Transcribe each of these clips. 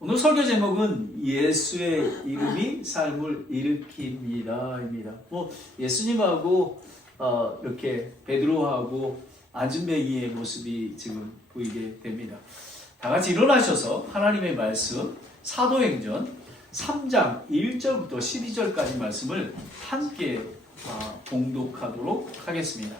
오늘 설교 제목은 예수의 이름이 삶을 일으킵니다입니다. 예수님하고 이렇게 베드로하고 안진뱅이의 모습이 지금 보이게 됩니다. 다 같이 일어나셔서 하나님의 말씀 사도행전 3장 1절부터 12절까지 말씀을 함께 봉독하도록 하겠습니다.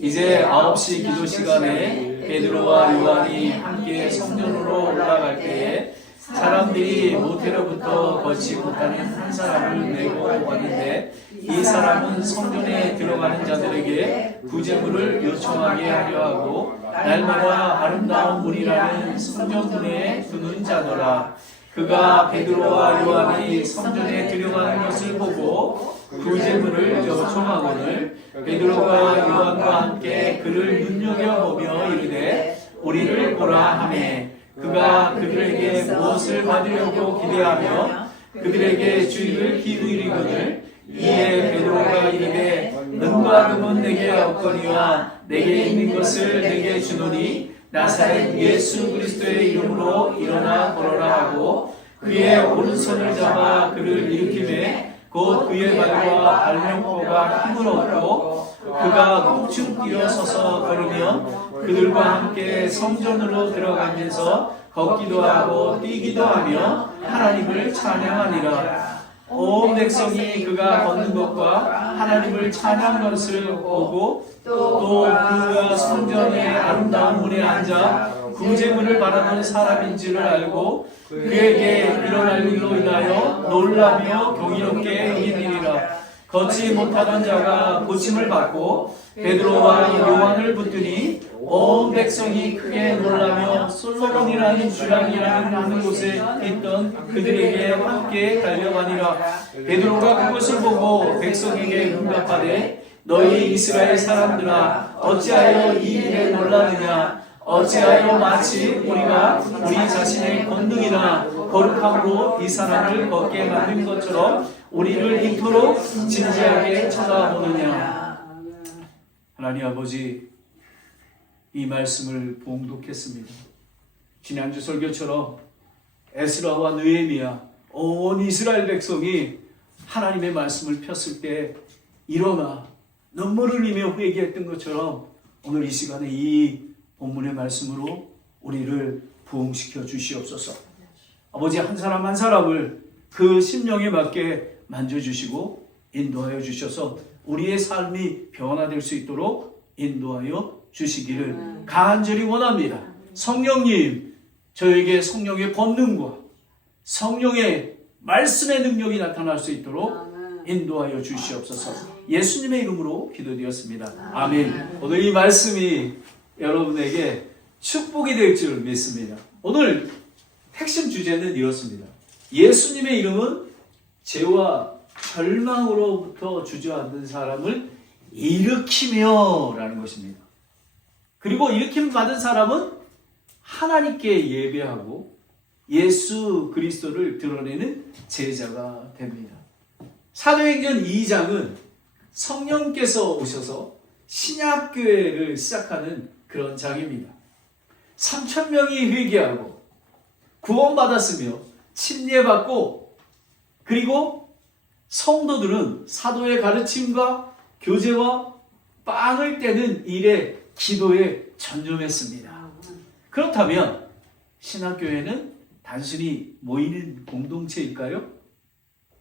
이제 9시 기도 시간에 베드로와 요한이 함께 성전으로 올라갈 때에 사람들이 모태로부터 걷지 못하는 한 사람을 내고 왔는데 이 사람은 성전에 들어가는 자들에게 구제물을 요청하게 하려 하고 날마다 아름다운 문이라는 성전문에 두는 자더라. 그가 베드로와 요한이 성전에 들어가는 것을 보고 구제물을 요청하거늘 베드로가 요한과 함께 그를 눈여겨보며 이르되 우리를 보라 하매 그가 그들에게 무엇을 받으려고 기대하며 그들에게 주의를 기울이거늘 이에 베드로가 이르되 은과 금은 내게 없거니와 내게 있는 것을 내게 주노니 나사렛 예수 그리스도의 이름으로 일어나 걸어라 하고 그의 오른손을 잡아 그를 일으키매 곧 그의 발과 발명포가 힘을 얻고 그가 껑충 일어서서 걸으며 그들과 함께 성전으로 들어가면서 걷기도 하고 뛰기도 하며 하나님을 찬양하니라. 온 백성이 그가 걷는 것과 하나님을 찬양하는 것을 보고 또 그가 성전의 아름다운 문에 앉아 구제물을 바라는 사람인 줄을 알고 그에게 일어날 일로 인하여 놀라며 경이롭게 여기니라. 걷지 못하던 자가 고침을 받고 베드로와 요한을 붙드니 온 백성이 크게 놀라며 솔로몬이라는 주랑이라는 하는 곳에 있던 그들에게 함께 달려가니라. 베드로가 그것을 보고 백성에게 응답하되 너희 이스라엘 사람들아 어찌하여 이 일에 놀라느냐. 어찌하여 마치 우리가 우리 자신의 권능이나 거룩함으로 이 사람을 걷게 만든 것처럼 우리를 이토록 진지하게 쳐다보느냐. 하나님 아버지, 이 말씀을 봉독했습니다. 지난주 설교처럼 에스라와 느헤미야 온 이스라엘 백성이 하나님의 말씀을 폈을 때 일어나 눈물을 흘리며 회개했던 것처럼 오늘 이 시간에 이 본문의 말씀으로 우리를 부흥시켜 주시옵소서. 아버지, 한 사람 한 사람을 그 심령에 맞게 만져주시고 인도하여 주셔서 우리의 삶이 변화될 수 있도록 인도하여 주시기를 간절히 원합니다. 성령님, 저에게 성령의 권능과 성령의 말씀의 능력이 나타날 수 있도록 인도하여 주시옵소서. 예수님의 이름으로 기도드렸습니다. 아멘. 오늘 이 말씀이 여러분에게 축복이 될 줄 믿습니다. 오늘 핵심 주제는 이렇습니다. 예수님의 이름은 죄와 절망으로부터 주저앉은 사람을 일으키며 라는 것입니다. 그리고 일으킴 받은 사람은 하나님께 예배하고 예수 그리스도를 드러내는 제자가 됩니다. 사도행전 2장은 성령께서 오셔서 신약교회를 시작하는 그런 장입니다. 3,000명이 회개하고 구원받았으며 침례받고 그리고 성도들은 사도의 가르침과 교제와 빵을 떼는 일에 기도에 전념했습니다. 그렇다면 신학교회는 단순히 모이는 공동체일까요?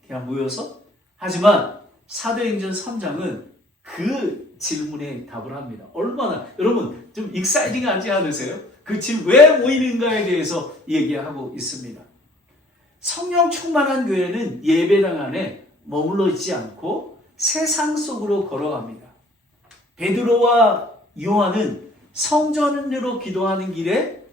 그냥 모여서? 하지만 사도행전 3장은 그 질문에 답을 합니다. 얼마나 여러분 좀 익사이팅하지 않으세요? 그 질문 왜 모이는가에 대해서 얘기하고 있습니다. 성령 충만한 교회는 예배당 안에 머물러 있지 않고 세상 속으로 걸어갑니다. 베드로와 요한은 성전으로 기도하는 길에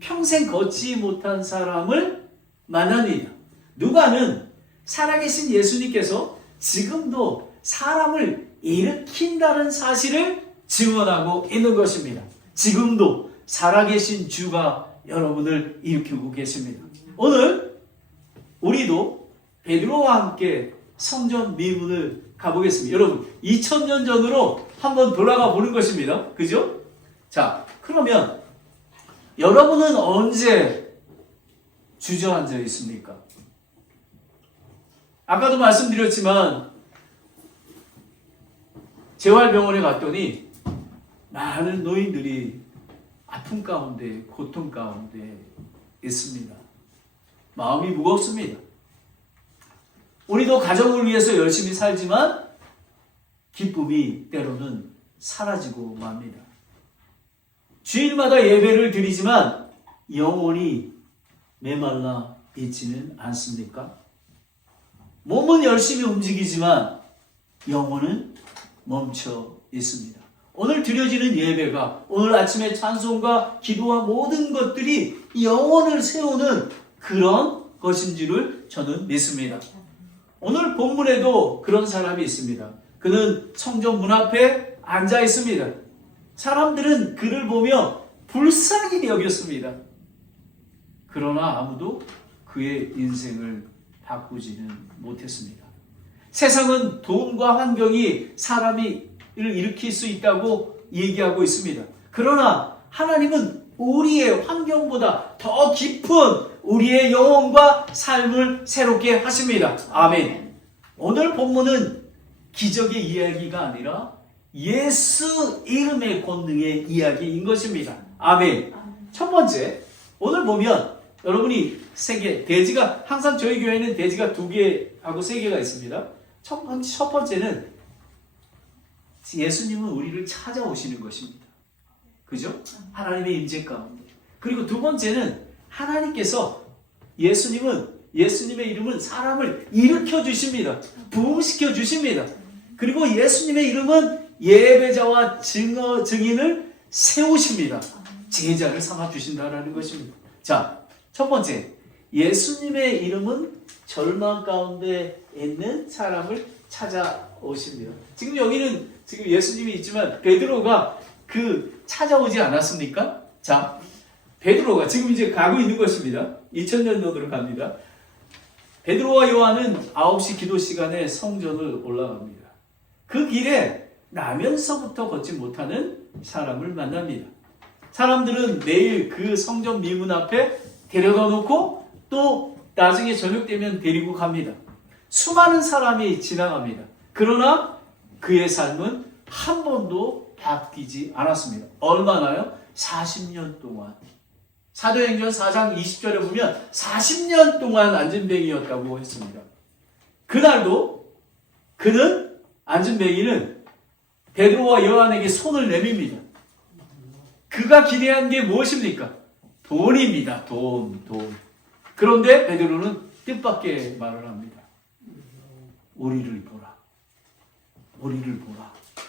평생 걷지 못한 사람을 만납니다. 누가는 살아계신 예수님께서 지금도 사람을 일으킨다는 사실을 증언하고 있는 것입니다. 지금도 살아계신 주가 여러분을 일으키고 계십니다. 오늘 우리도 베드로와 함께 성전 미문을 가보겠습니다. 여러분 2000년 전으로 한번 돌아가 보는 것입니다. 그죠? 자, 그러면 여러분은 언제 주저앉아 있습니까? 아까도 말씀드렸지만 재활병원에 갔더니 많은 노인들이 아픔 가운데, 고통 가운데 있습니다. 마음이 무겁습니다. 우리도 가정을 위해서 열심히 살지만 기쁨이 때로는 사라지고 맙니다. 주일마다 예배를 드리지만 영혼이 메말라 있지는 않습니까? 몸은 열심히 움직이지만 영혼은 멈춰 있습니다. 오늘 드려지는 예배가, 오늘 아침에 찬송과 기도와 모든 것들이 영혼을 세우는 그런 것인 줄을 저는 믿습니다. 오늘 본문에도 그런 사람이 있습니다. 그는 성전 문 앞에 앉아 있습니다. 사람들은 그를 보며 불쌍히 여겼습니다. 그러나 아무도 그의 인생을 바꾸지는 못했습니다. 세상은 돈과 환경이 사람을 일으킬 수 있다고 얘기하고 있습니다. 그러나 하나님은 우리의 환경보다 더 깊은 우리의 영혼과 삶을 새롭게 하십니다. 아멘. 오늘 본문은 기적의 이야기가 아니라 예수 이름의 권능의 이야기인 것입니다. 아멘. 첫 번째, 오늘 보면 여러분이 돼지가, 항상 저희 교회는 돼지가 2개하고 3개가 있습니다. 첫 번째는 예수님은 우리를 찾아오시는 것입니다. 그죠? 하나님의 임재 가운데. 그리고 두 번째는 하나님께서 예수님의 이름은 사람을 일으켜 주십니다. 부흥시켜 주십니다. 그리고 예수님의 이름은 예배자와 증인을 세우십니다. 제자를 삼아 주신다는 것입니다. 자, 첫 번째, 예수님의 이름은 절망 가운데 있는 사람을 찾아오십니다. 지금 여기는 지금 예수님이 있지만 베드로가 찾아오지 않았습니까? 자, 베드로가 지금 이제 가고 있는 것입니다. 2000년 전으로 갑니다. 베드로와 요한은 9시 기도 시간에 성전을 올라갑니다. 그 길에 나면서부터 걷지 못하는 사람을 만납니다. 사람들은 매일 그 성전 미문 앞에 데려다 놓고 또 나중에 저녁 되면 데리고 갑니다. 수많은 사람이 지나갑니다. 그러나 그의 삶은 한 번도 바뀌지 않았습니다. 얼마나요? 40년 동안. 사도행전 4장 20절에 보면 40년 동안 안진뱅이였다고 했습니다. 그날도 안진뱅이는 베드로와 요한에게 손을 내밉니다. 그가 기대한 게 무엇입니까? 돈입니다. 돈. 그런데 베드로는 뜻밖의 말을 합니다. 우리를 보라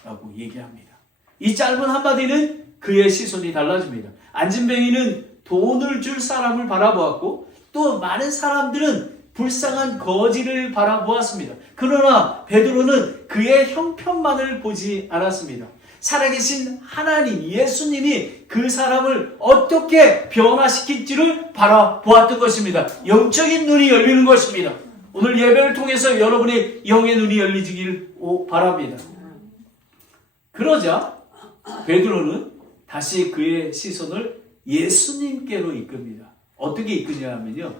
라고 얘기합니다. 이 짧은 한마디는 그의 시선이 달라집니다. 안진뱅이는 돈을 줄 사람을 바라보았고 또 많은 사람들은 불쌍한 거지를 바라보았습니다. 그러나 베드로는 그의 형편만을 보지 않았습니다. 살아계신 하나님, 예수님이 그 사람을 어떻게 변화시킬지를 바라보았던 것입니다. 영적인 눈이 열리는 것입니다. 오늘 예배를 통해서 여러분의 영의 눈이 열리길 바랍니다. 그러자 베드로는 다시 그의 시선을 예수님께로 이끕니다. 어떻게 이끄냐 하면요,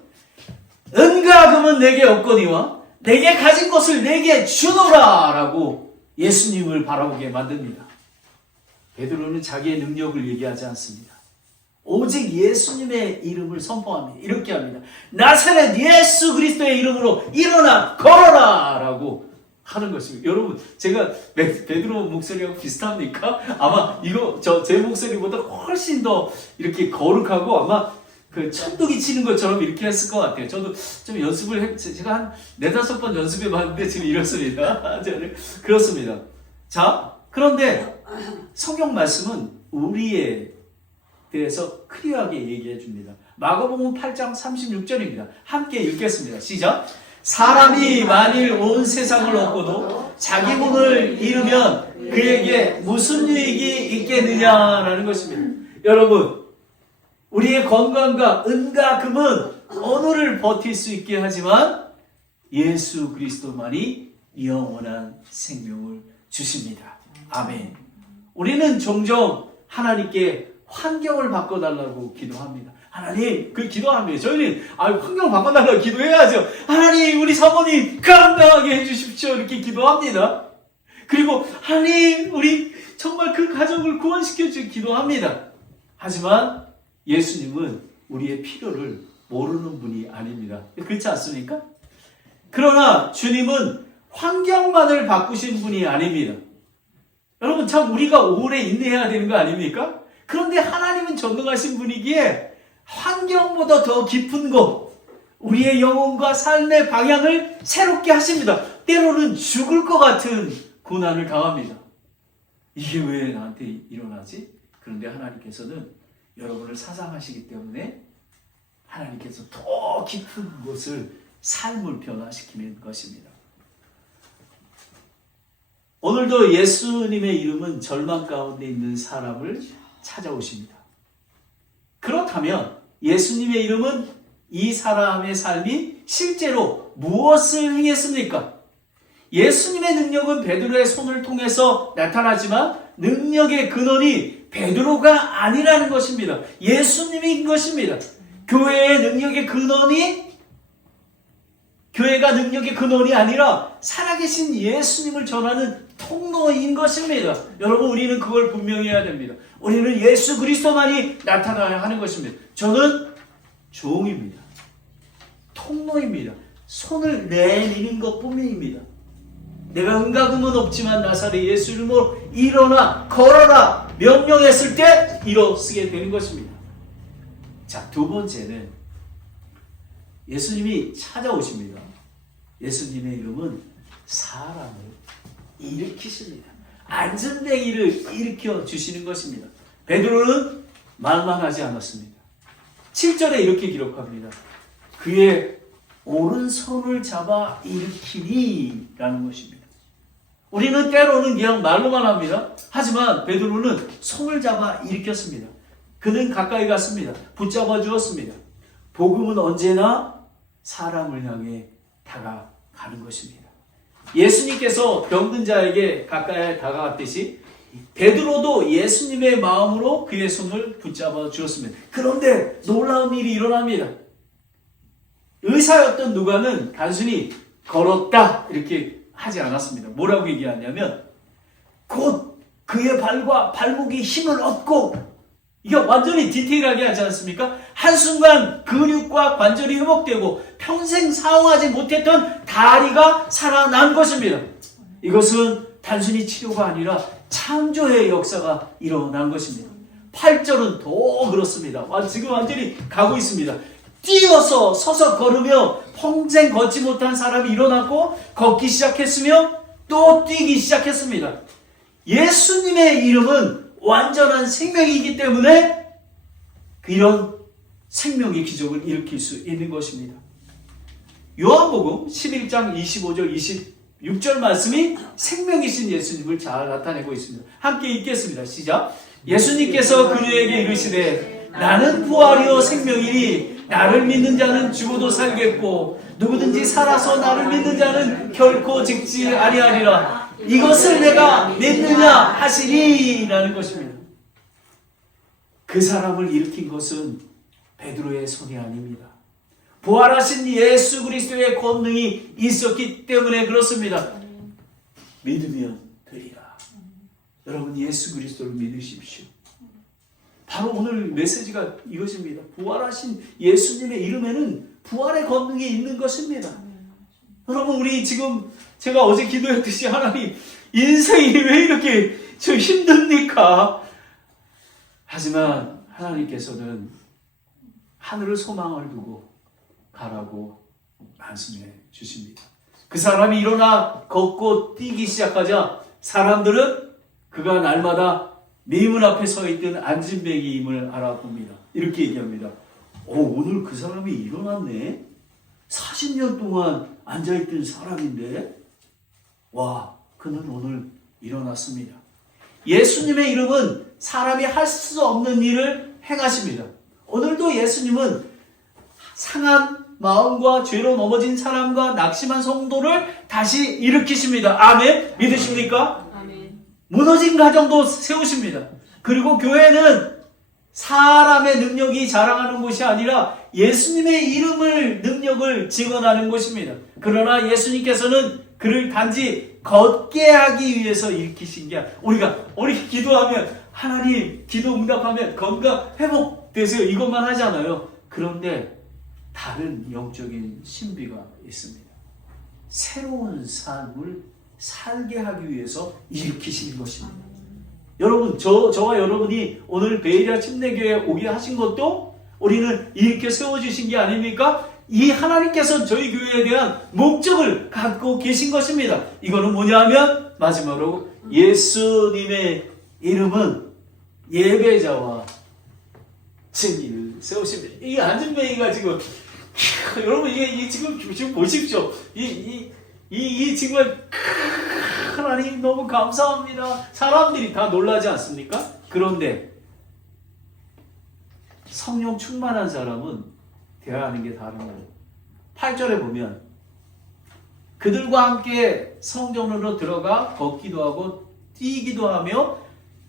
은과 금은 내게 없거니와 내게 가진 것을 내게 주노라 라고 예수님을 바라보게 만듭니다. 베드로는 자기의 능력을 얘기하지 않습니다. 오직 예수님의 이름을 선포합니다. 이렇게 합니다. 나사렛 예수 그리스도의 이름으로 일어나 걸어라 라고 하는 것입니다. 여러분, 제가 베드로 목소리하고 비슷합니까? 아마 제 목소리보다 훨씬 더 이렇게 거룩하고 아마 그 천둥이 치는 것처럼 이렇게 했을 것 같아요. 저도 좀 제가 한 4-5번 연습해 봤는데 지금 이렇습니다. 그렇습니다. 자, 그런데 성경 말씀은 우리에 대해서 클리어하게 얘기해 줍니다. 마가복음 8장 36절입니다. 함께 읽겠습니다. 시작. 사람이 만일 온 세상을 얻고도 자기 몸을 잃으면 그에게 무슨 유익이 있겠느냐라는 것입니다. 여러분, 우리의 건강과 은과 금은 오늘을 버틸 수 있게 하지만 예수 그리스도만이 영원한 생명을 주십니다. 아멘. 우리는 종종 하나님께 환경을 바꿔달라고 기도합니다. 하나님, 그 기도합니다. 저희는 환경 바꿔달라고 기도해야죠. 하나님, 우리 사모님 건강하게 해주십시오. 이렇게 기도합니다. 그리고 하나님, 우리 정말 그 가정을 구원시켜 주시기 기도합니다. 하지만 예수님은 우리의 필요를 모르는 분이 아닙니다. 그렇지 않습니까? 그러나 주님은 환경만을 바꾸신 분이 아닙니다. 여러분, 참 우리가 오래 인내해야 되는 거 아닙니까? 그런데 하나님은 전능하신 분이기에 환경보다 더 깊은 것, 우리의 영혼과 삶의 방향을 새롭게 하십니다. 때로는 죽을 것 같은 고난을 당합니다. 이게 왜 나한테 일어나지? 그런데 하나님께서는 여러분을 사랑하시기 때문에 하나님께서 더 깊은 곳을 삶을 변화시키는 것입니다. 오늘도 예수님의 이름은 절망 가운데 있는 사람을 찾아오십니다. 그렇다면 예수님의 이름은 이 사람의 삶이 실제로 무엇을 행했습니까? 예수님의 능력은 베드로의 손을 통해서 나타나지만 능력의 근원이 베드로가 아니라는 것입니다. 예수님인 것입니다. 교회가 능력의 근원이 아니라 살아계신 예수님을 전하는 통로인 것입니다. 여러분, 우리는 그걸 분명히 해야 됩니다. 우리는 예수 그리스도만이 나타나야 하는 것입니다. 저는 종입니다. 통로입니다. 손을 내미는 것뿐입니다. 내가 은가금은 없지만 나사렛 예수 이름으로 일어나 걸어라 명령했을 때 일어서게 되는 것입니다. 자, 두 번째는 예수님이 찾아오십니다. 예수님의 이름은 사람을 일으키십니다. 안전뱅이를 일으켜 주시는 것입니다. 베드로는 말만 하지 않았습니다. 7절에 이렇게 기록합니다. 그의 오른손을 잡아 일으키니 라는 것입니다. 우리는 때로는 그냥 말로만 합니다. 하지만 베드로는 손을 잡아 일으켰습니다. 그는 가까이 갔습니다. 붙잡아 주었습니다. 복음은 언제나 사람을 향해 다가가는 것입니다. 예수님께서 병든 자에게 가까이 다가갔듯이 베드로도 예수님의 마음으로 그의 손을 붙잡아 주었습니다. 그런데 놀라운 일이 일어납니다. 의사였던 누가는 단순히 걸었다 이렇게 하지 않았습니다. 뭐라고 얘기하냐면 곧 그의 발과 발목이 힘을 얻고, 이게 완전히 디테일하게 하지 않습니까? 한순간 근육과 관절이 회복되고 평생 사용하지 못했던 다리가 살아난 것입니다. 이것은 단순히 치료가 아니라 창조의 역사가 일어난 것입니다. 8절은 더 그렇습니다. 지금 완전히 가고 있습니다. 뛰어서 서서 걸으며 평생 걷지 못한 사람이 일어났고 걷기 시작했으며 또 뛰기 시작했습니다. 예수님의 이름은 완전한 생명이기 때문에 이런 생명의 기적을 일으킬 수 있는 것입니다. 요한복음 11장 25절 26절 말씀이 생명이신 예수님을 잘 나타내고 있습니다. 함께 읽겠습니다. 시작. 예수님께서 그들에게 이르시되 나는 부활이요 생명이니 나를 믿는 자는 죽어도 살겠고 누구든지 살아서 나를 믿는 자는 결코 죽지 아니하리라. 이것을 내가 믿느냐 하시니 라는 것입니다. 그 사람을 일으킨 것은 베드로의 손이 아닙니다. 부활하신 예수 그리스도의 권능이 있었기 때문에 그렇습니다. 믿으면 되리라. 여러분, 예수 그리스도를 믿으십시오. 바로 오늘 메시지가 이것입니다. 부활하신 예수님의 이름에는 부활의 권능이 있는 것입니다. 여러분, 우리 지금 제가 어제 기도했듯이 하나님, 인생이 왜 이렇게 저 힘듭니까? 하지만 하나님께서는 하늘을 소망을 두고 가라고 말씀해 주십니다. 그 사람이 일어나 걷고 뛰기 시작하자 사람들은 그가 날마다 미문 앞에 서 있던 안진뱅이임을 알아봅니다. 이렇게 얘기합니다. 오늘 그 사람이 일어났네? 40년 동안 앉아있던 사람인데 와, 그는 오늘 일어났습니다. 예수님의 이름은 사람이 할 수 없는 일을 행하십니다. 오늘도 예수님은 상한 마음과 죄로 넘어진 사람과 낙심한 성도를 다시 일으키십니다. 아멘? 믿으십니까? 아멘. 무너진 가정도 세우십니다. 그리고 교회는 사람의 능력이 자랑하는 곳이 아니라 예수님의 이름을 능력을 증언하는 곳입니다. 그러나 예수님께서는 그를 단지 걷게 하기 위해서 일으키신 게 아니라 우리 기도하면 하나님 기도 응답하면 건강 회복되세요 이것만 하잖아요. 그런데 다른 영적인 신비가 있습니다. 새로운 삶을 살게 하기 위해서 일으키시는 것입니다. 여러분, 저와 여러분이 오늘 베이리아 침례교회에 오게 하신 것도 우리는 이렇게 세워주신 게 아닙니까? 이 하나님께서 저희 교회에 대한 목적을 갖고 계신 것입니다. 이거는 뭐냐면 마지막으로 예수님의 이름은 예배자와 증인을 세우십니다. 이 안전뱅이가 지금 여러분 이게 지금 보십시오. 이 정말 하나님 너무 감사합니다. 사람들이 다 놀라지 않습니까? 그런데 성령 충만한 사람은 대화하는 게 다른 거예요. 8절에 보면 그들과 함께 성전으로 들어가 걷기도 하고 뛰기도 하며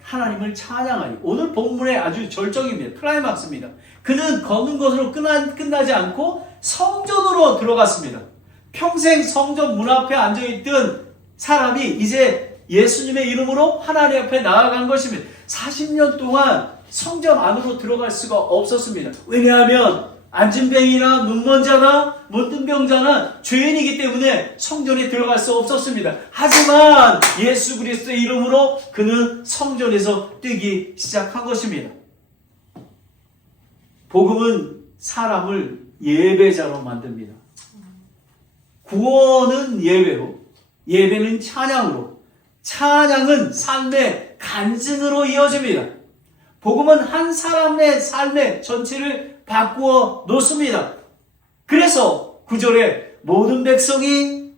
하나님을 찬양하니. 오늘 본문의 아주 절정입니다. 클라이막스입니다. 그는 걷는 것으로 끝나지 않고 성전으로 들어갔습니다. 평생 성전 문 앞에 앉아있던 사람이 이제 예수님의 이름으로 하나님 앞에 나아간 것입니다. 40년 동안 성전 안으로 들어갈 수가 없었습니다. 왜냐하면 안진뱅이나 눈먼자나 문둥병자나 죄인이기 때문에 성전에 들어갈 수 없었습니다. 하지만 예수 그리스도의 이름으로 그는 성전에서 뛰기 시작한 것입니다. 복음은 사람을 예배자로 만듭니다. 구원은 예배로, 예배는 찬양으로, 찬양은 삶의 간증으로 이어집니다. 복음은 한 사람의 삶의 전체를 바꾸어 놓습니다. 그래서 9절에 모든 백성이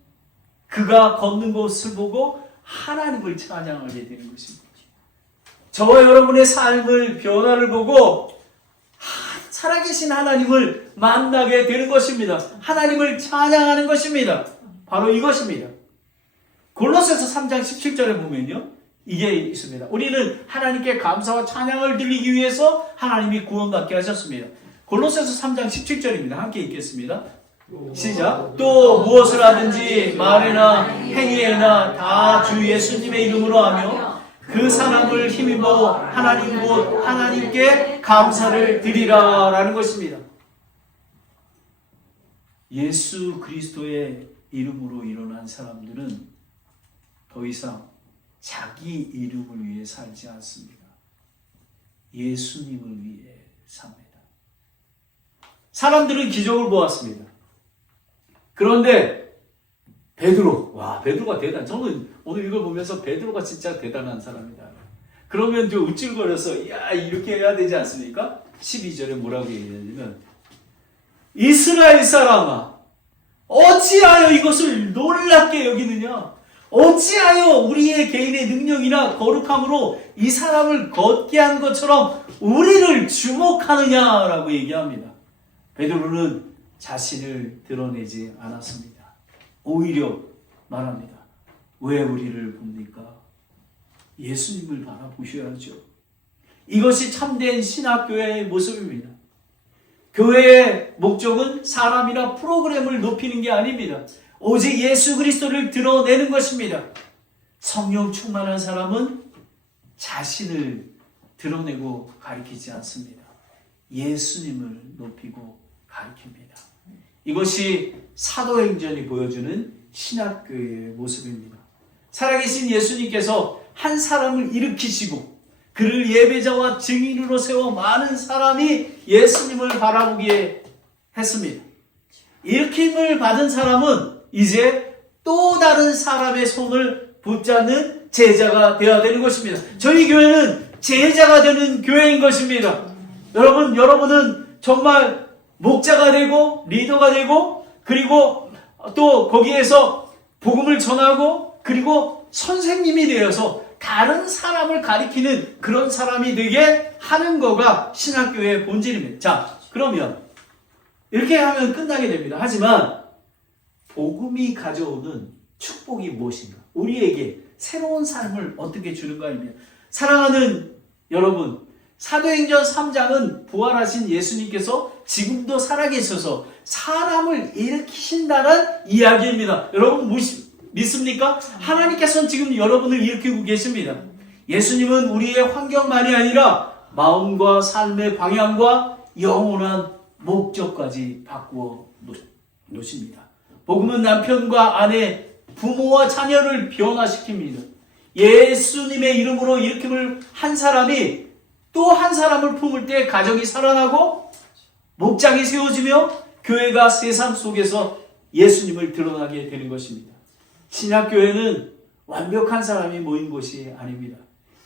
그가 걷는 곳을 보고 하나님을 찬양하게 되는 것입니다. 저와 여러분의 삶을 변화를 보고 살아계신 하나님을 만나게 되는 것입니다. 하나님을 찬양하는 것입니다. 바로 이것입니다. 골로새서 3장 17절에 보면요, 이게 있습니다. 우리는 하나님께 감사와 찬양을 드리기 위해서 하나님이 구원받게 하셨습니다. 골로새서 3장 17절입니다. 함께 읽겠습니다. 시작. 또 무엇을 하든지 말이나 행위에나 다 주 예수님의 이름으로 하며 그 사람을 힘입어 하나님 곧 하나님께 감사를 드리라 라는 것입니다. 예수 그리스도의 이름으로 일어난 사람들은 더 이상 자기 이름을 위해 살지 않습니다. 예수님을 위해 삽니다. 사람들은 기적을 보았습니다. 그런데 베드로가 대단. 저는 오늘 이걸 보면서 베드로가 진짜 대단한 사람이다. 그러면 좀 우쭐거려서 야 이렇게 해야 되지 않습니까? 12절에 뭐라고 얘기하냐면 이스라엘 사람아 어찌하여 이것을 놀랍게 여기느냐? 어찌하여 우리의 개인의 능력이나 거룩함으로 이 사람을 걷게 한 것처럼 우리를 주목하느냐라고 얘기합니다. 베드로는 자신을 드러내지 않았습니다. 오히려 말합니다. 왜 우리를 봅니까? 예수님을 바라보셔야죠. 이것이 참된 신학교회의 모습입니다. 교회의 목적은 사람이나 프로그램을 높이는 게 아닙니다. 오직 예수 그리스도를 드러내는 것입니다. 성령 충만한 사람은 자신을 드러내고 가리키지 않습니다. 예수님을 높이고 가리킵니다. 이것이 사도행전이 보여주는 신학교의 모습입니다. 살아계신 예수님께서 한 사람을 일으키시고 그를 예배자와 증인으로 세워 많은 사람이 예수님을 바라보게 했습니다. 일으킴을 받은 사람은 이제 또 다른 사람의 손을 붙잡는 제자가 되어야 되는 것입니다. 저희 교회는 제자가 되는 교회인 것입니다. 여러분은 정말 목자가 되고 리더가 되고 그리고 또 거기에서 복음을 전하고 그리고 선생님이 되어서 다른 사람을 가리키는 그런 사람이 되게 하는 거가 신학교의 본질입니다. 자, 그러면 이렇게 하면 끝나게 됩니다. 하지만 복음이 가져오는 축복이 무엇인가? 우리에게 새로운 삶을 어떻게 주는가입니다. 사랑하는 여러분, 사도행전 3장은 부활하신 예수님께서 지금도 살아계셔서 사람을 일으키신다는 이야기입니다. 여러분 믿습니까? 하나님께서는 지금 여러분을 일으키고 계십니다. 예수님은 우리의 환경만이 아니라 마음과 삶의 방향과 영원한 목적까지 바꾸어 놓으십니다. 복음은 남편과 아내, 부모와 자녀를 변화시킵니다. 예수님의 이름으로 일으킴을 한 사람이 또 한 사람을 품을 때 가정이 살아나고 목장이 세워지며 교회가 세상 속에서 예수님을 드러나게 되는 것입니다. 신약교회는 완벽한 사람이 모인 곳이 아닙니다.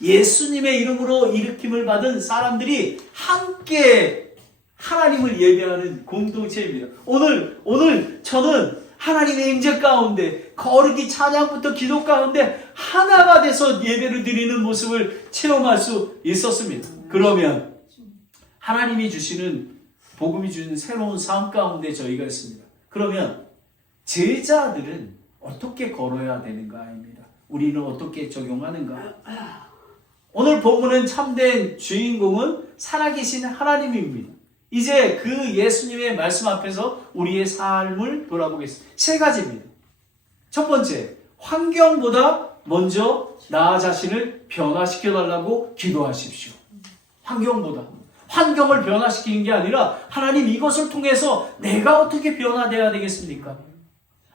예수님의 이름으로 일으킴을 받은 사람들이 함께 하나님을 예배하는 공동체입니다. 오늘 저는 하나님의 임재 가운데 거룩이 찬양부터 기도 가운데 하나가 돼서 예배를 드리는 모습을 체험할 수 있었습니다. 그러면 하나님이 주시는 복음이 주는 새로운 삶 가운데 저희가 있습니다. 그러면 제자들은 어떻게 걸어야 되는가입니다. 우리는 어떻게 적용하는가? 오늘 본문은 참된 주인공은 살아계신 하나님입니다. 이제 그 예수님의 말씀 앞에서 우리의 삶을 돌아보겠습니다. 세 가지입니다. 첫 번째, 환경보다 먼저 나 자신을 변화시켜달라고 기도하십시오. 환경을 변화시키는 게 아니라 하나님 이것을 통해서 내가 어떻게 변화되어야 되겠습니까?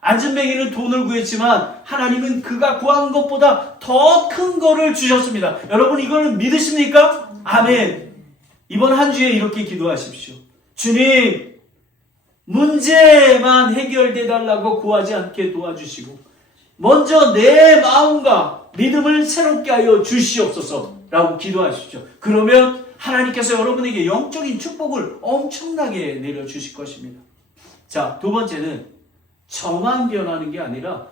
안전뱅이는 돈을 구했지만 하나님은 그가 구한 것보다 더 큰 거를 주셨습니다. 여러분 이걸 믿으십니까? 아멘. 이번 한 주에 이렇게 기도하십시오. 주님, 문제만 해결돼 달라고 구하지 않게 도와주시고 먼저 내 마음과 믿음을 새롭게 하여 주시옵소서 라고 기도하십시오. 그러면 하나님께서 여러분에게 영적인 축복을 엄청나게 내려주실 것입니다. 자, 두 번째는 저만 변하는 게 아니라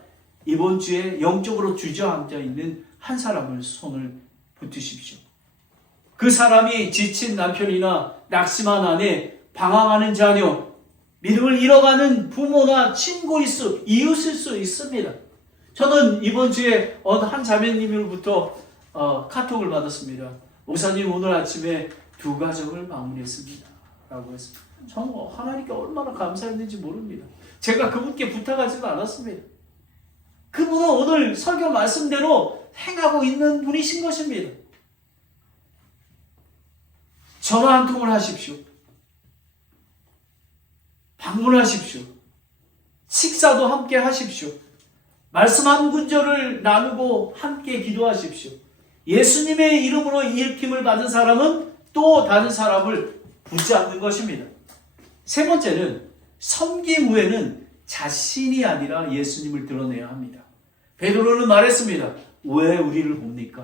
이번 주에 영적으로 주저앉아 있는 한 사람을 손을 붙으십시오. 그 사람이 지친 남편이나 낙심한 아내, 방황하는 자녀, 믿음을 잃어가는 부모나 친구일 수, 이웃일 수 있습니다. 저는 이번 주에 어느 한 자매님으로부터 카톡을 받았습니다. 목사님 오늘 아침에 2 가정을 방문했습니다. 라고 했습니다. 저는 하나님께 얼마나 감사했는지 모릅니다. 제가 그분께 부탁하지도 않았습니다. 그분은 오늘 설교 말씀대로 행하고 있는 분이신 것입니다. 전화 한 통을 하십시오. 방문하십시오. 식사도 함께 하십시오. 말씀 한 구절을 나누고 함께 기도하십시오. 예수님의 이름으로 일으킴을 받은 사람은 또 다른 사람을 붙잡는 것입니다. 세 번째는 섬김 후에는 자신이 아니라 예수님을 드러내야 합니다. 베드로는 말했습니다. 왜 우리를 봅니까?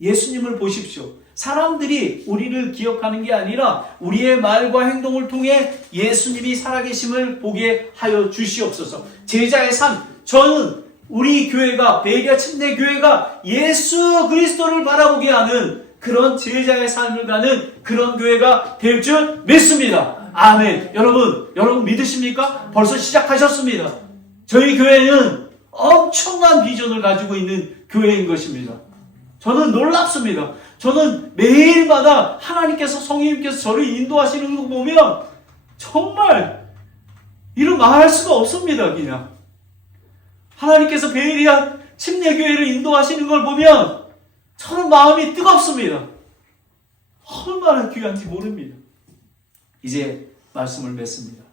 예수님을 보십시오. 사람들이 우리를 기억하는 게 아니라 우리의 말과 행동을 통해 예수님이 살아계심을 보게 하여 주시옵소서. 제자의 삶, 저는 우리 교회가, 베이리아 침례교회가 예수 그리스도를 바라보게 하는 그런 제자의 삶을 가는 그런 교회가 될 줄 믿습니다. 아멘. 여러분 믿으십니까? 벌써 시작하셨습니다. 저희 교회는 엄청난 비전을 가지고 있는 교회인 것입니다. 저는 놀랍습니다. 저는 매일마다 하나님께서, 성령님께서 저를 인도하시는 거 보면 정말 이루 말할 수가 없습니다. 그냥 하나님께서 베이리아 침례교회를 인도하시는 걸 보면 저는 마음이 뜨겁습니다. 얼마나 귀한지 모릅니다. 이제 말씀을 맺습니다.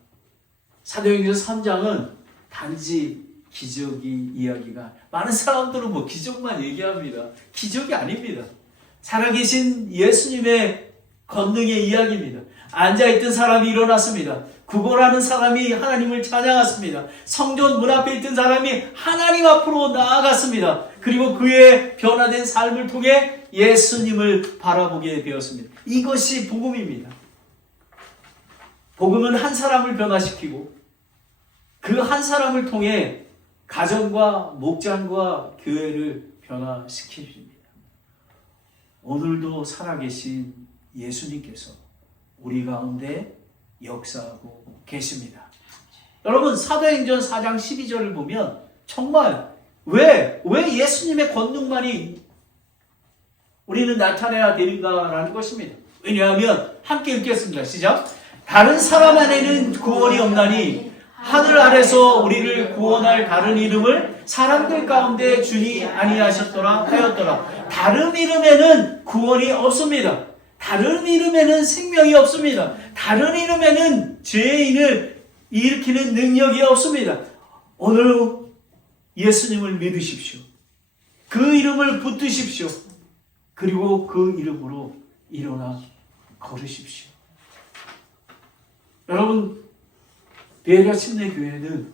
사도행전 3장은 단지 기적이 이야기가, 많은 사람들은 기적만 얘기합니다. 기적이 아닙니다. 살아계신 예수님의 권능의 이야기입니다. 앉아있던 사람이 일어났습니다. 구걸하는 사람이 하나님을 찬양했습니다. 성전 문 앞에 있던 사람이 하나님 앞으로 나아갔습니다. 그리고 그의 변화된 삶을 통해 예수님을 바라보게 되었습니다. 이것이 복음입니다. 복음은 한 사람을 변화시키고 그 한 사람을 통해 가정과 목장과 교회를 변화시킵니다. 오늘도 살아계신 예수님께서 우리 가운데 역사하고 계십니다. 여러분 사도행전 4장 12절을 보면 정말 왜 예수님의 권능만이 우리는 나타내야 되는가라는 것입니다. 왜냐하면 함께 읽겠습니다. 시작. 다른 사람 안에는 구원이 없나니 하늘 아래서 우리를 구원할 다른 이름을 사람들 가운데 주니 아니하셨더라 하였더라. 다른 이름에는 구원이 없습니다. 다른 이름에는 생명이 없습니다. 다른 이름에는 죄인을 일으키는 능력이 없습니다. 오늘 예수님을 믿으십시오. 그 이름을 붙드십시오. 그리고 그 이름으로 일어나 걸으십시오. 여러분, 베레아 침례교회는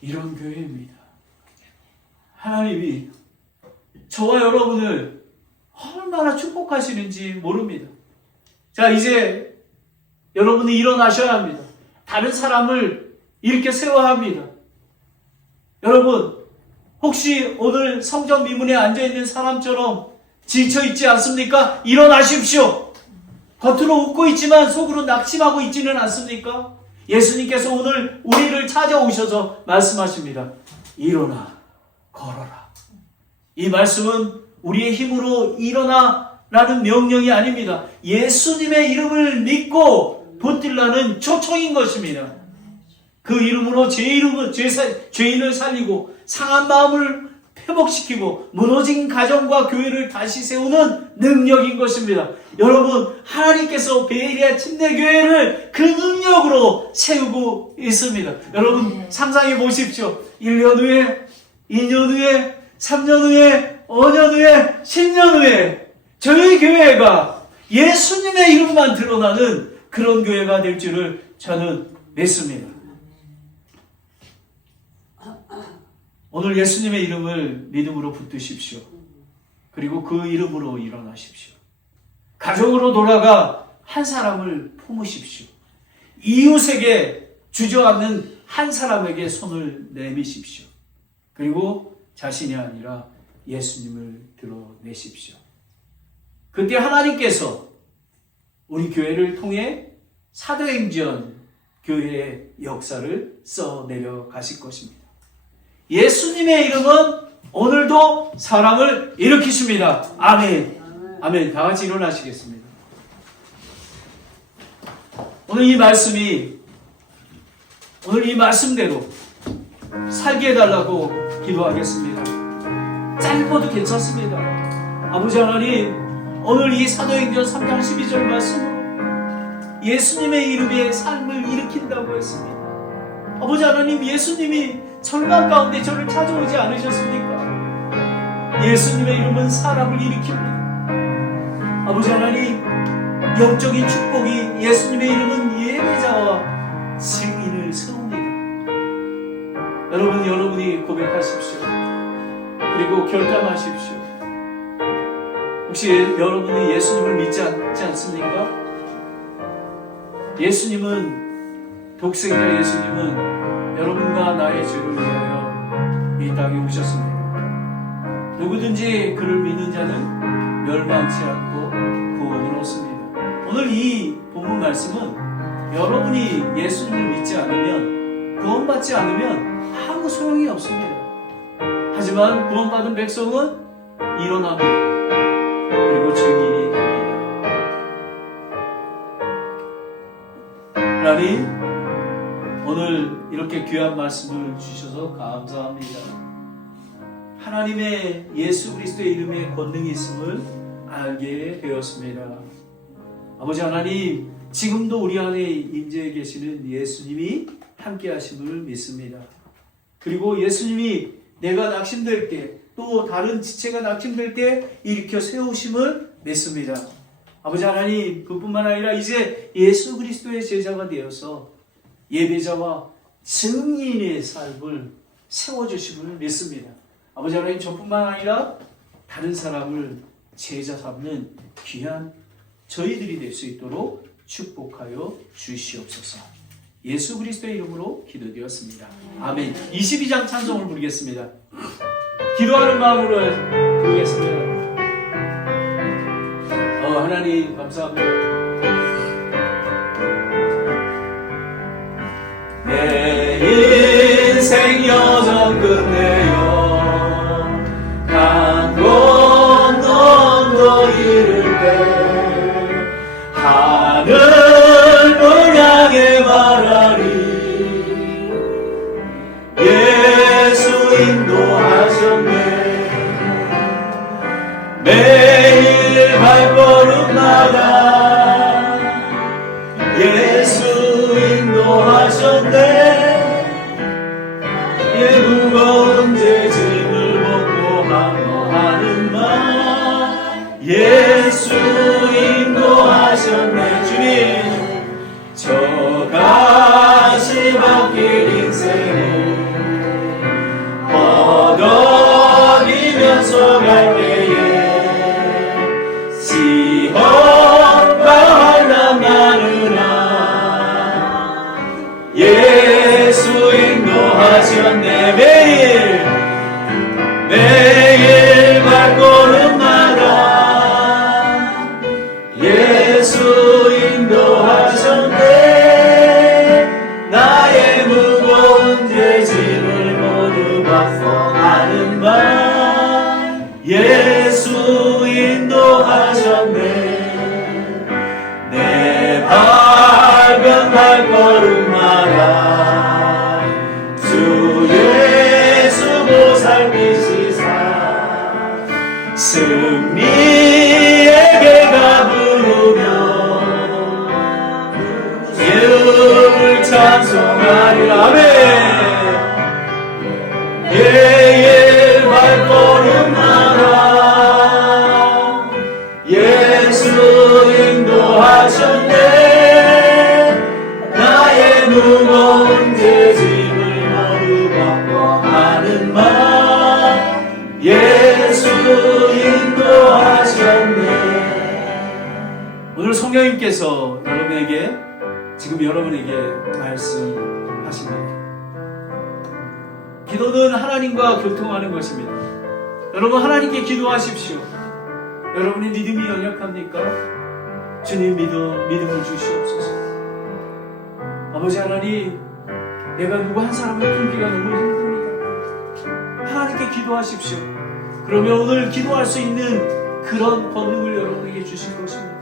이런 교회입니다. 하나님이 저와 여러분을 얼마나 축복하시는지 모릅니다. 자, 이제 여러분이 일어나셔야 합니다. 다른 사람을 이렇게 세워야 합니다. 여러분, 혹시 오늘 성전 미문에 앉아있는 사람처럼 지쳐있지 않습니까? 일어나십시오. 겉으로 웃고 있지만 속으로 낙심하고 있지는 않습니까? 예수님께서 오늘 우리를 찾아오셔서 말씀하십니다. 일어나 걸어라. 이 말씀은 우리의 힘으로 일어나라는 명령이 아닙니다. 예수님의 이름을 믿고 붙들라는 초청인 것입니다. 그 이름으로 죄인을 살리고 상한 마음을 회복시키고 무너진 가정과 교회를 다시 세우는 능력인 것입니다. 여러분, 하나님께서 베레아 침례교회를 그 능력으로 세우고 있습니다. 여러분, 상상해 보십시오. 1년 후에, 2년 후에, 3년 후에, 5년 후에, 10년 후에 저희 교회가 예수님의 이름만 드러나는 그런 교회가 될 줄을 저는 믿습니다. 오늘 예수님의 이름을 믿음으로 붙드십시오. 그리고 그 이름으로 일어나십시오. 가족으로 돌아가 한 사람을 품으십시오. 이웃에게 주저앉는 한 사람에게 손을 내미십시오. 그리고 자신이 아니라 예수님을 드러내십시오. 그때 하나님께서 우리 교회를 통해 사도행전 교회의 역사를 써내려 가실 것입니다. 예수님의 이름은 오늘도 사람을 일으키십니다. 아멘. 아멘. 다 같이 일어나시겠습니다. 오늘 이 말씀대로 살게 해달라고 기도하겠습니다. 짧아도 괜찮습니다. 아버지 하나님, 오늘 이 사도행전 3장 12절 말씀으로 예수님의 이름에 삶을 일으킨다고 했습니다. 아버지 하나님, 예수님이 절망 가운데 저를 찾아오지 않으셨습니까? 예수님의 이름은 사람을 일으킵니다. 아버지 하나님, 영적인 축복이 예수님의 이름은 예배자와 증인을 세웁니다. 여러분이 고백하십시오. 그리고 결단하십시오. 혹시 여러분이 예수님을 믿지 않습니까? 독생자 예수님은 여러분과 나의 죄를 위하여 이 땅에 오셨습니다. 누구든지 그를 믿는 자는 멸망치 않고 구원을 얻습니다. 오늘 이 본문 말씀은 여러분이 예수님을 믿지 않으면, 구원받지 않으면 아무 소용이 없습니다. 하지만 구원받은 백성은 일어납니다. 그리고 증인이 됩니다. 하나님, 오늘 이렇게 귀한 말씀을 주셔서 감사합니다. 하나님의 예수 그리스도의 이름에 권능이 있음을 알게 되었습니다. 아버지 하나님, 지금도 우리 안에 임재해 계시는 예수님이 함께 하심을 믿습니다. 그리고 예수님이 내가 낙심될 때, 또 다른 지체가 낙심될 때 일으켜 세우심을 믿습니다. 아버지 하나님, 그뿐만 아니라 이제 예수 그리스도의 제자가 되어서 예배자와 증인의 삶을 세워주심을 믿습니다. 아버지 하나님, 저뿐만 아니라 다른 사람을 제자 삼는 귀한 저희들이 될 수 있도록 축복하여 주시옵소서. 예수 그리스도의 이름으로 기도되었습니다. 아멘. 22장 찬송을 부르겠습니다. 기도하는 마음으로 부르겠습니다. 하나님 감사합니다. 내 인생 여정 끝내요 강 건너 너 이를 때 인도하셨네. 매일 발걸음마다 예수 인도하셨네. 예, 무거운 제 짐을 벗고 항거하는 마 예수 인도하셨네. 주님, 저 가시밭길 인생을 허덕이면서 갈 때에 시험과 환난 많으나 예수 인도하셨네. 매일 발걸음마다 예수 인도하셨네. 나의 무거운 제 짐을 모두 벗어나는 바 예수 인도하셨네. 내 밟은 발걸음마다 주 예수 보살피시사 승리의 개가 부르며 예를 찬송하리라. 아멘. 매일 발걸음마다 예수 인도하셨네. 나의 무거운 제 짐을 모두 벗고 하는 마 예수 인도하셨네. 오늘 성령님께서 여러분에게 말씀하십니다. 기도는 하나님과 교통하는 것입니다. 여러분, 하나님께 기도하십시오. 여러분의 믿음이 연약합니까? 주님 믿음을 주시옵소서. 아버지 하나님, 내가 누구 한 사람을 품기가 너무 힘듭니다. 하나님께 기도하십시오. 그러면 오늘 기도할 수 있는 그런 권능을 여러분에게 주실 것입니다.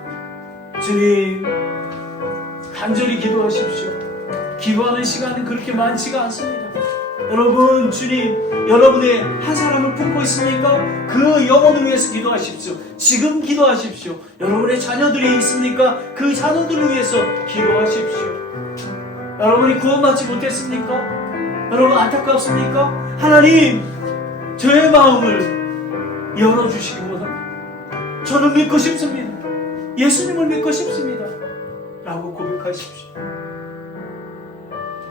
주님, 간절히 기도하십시오. 기도하는 시간은 그렇게 많지가 않습니다. 여러분, 주님, 여러분의 한 사람을 품고 있습니까? 그 영혼을 위해서 기도하십시오. 지금 기도하십시오. 여러분의 자녀들이 있습니까? 그 자녀들을 위해서 기도하십시오. 여러분이 구원받지 못했습니까? 여러분 안타깝습니까? 하나님, 저의 마음을 열어주시기 원합니다. 저는 믿고 싶습니다. 예수님을 믿고 싶습니다. 라고 고백하십시오.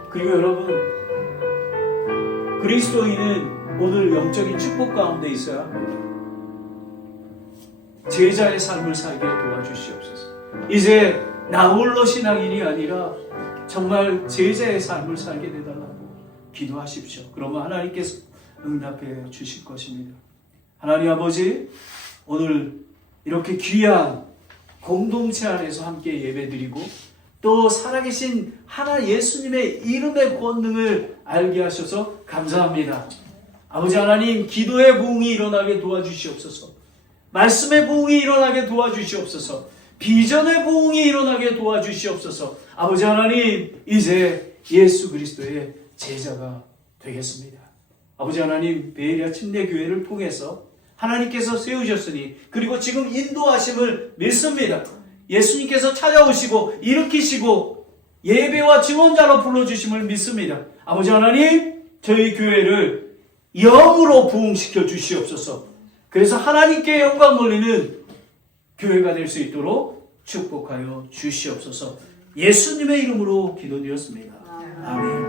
그리고 여러분, 그리스도인은 오늘 영적인 축복 가운데 있어야 합니다. 제자의 삶을 살게 도와주시옵소서. 이제 나 홀로 신앙인이 아니라 정말 제자의 삶을 살게 되달라고 기도하십시오. 그러면 하나님께서 응답해 주실 것입니다. 하나님 아버지, 오늘 이렇게 귀한 공동체 안에서 함께 예배드리고 또 살아계신 하나 예수님의 이름의 권능을 알게 하셔서 감사합니다. 아버지 하나님, 기도의 부흥이 일어나게 도와주시옵소서. 말씀의 부흥이 일어나게 도와주시옵소서. 비전의 부흥이 일어나게 도와주시옵소서. 아버지 하나님, 이제 예수 그리스도의 제자가 되겠습니다. 아버지 하나님, 베레아 침례교회를 통해서 하나님께서 세우셨으니, 그리고 지금 인도하심을 믿습니다. 예수님께서 찾아오시고 일으키시고 예배와 증언자로 불러주심을 믿습니다. 아버지 하나님, 저희 교회를 영으로 부흥시켜 주시옵소서. 그래서 하나님께 영광 돌리는 교회가 될 수 있도록 축복하여 주시옵소서. 예수님의 이름으로 기도드렸습니다. 아멘.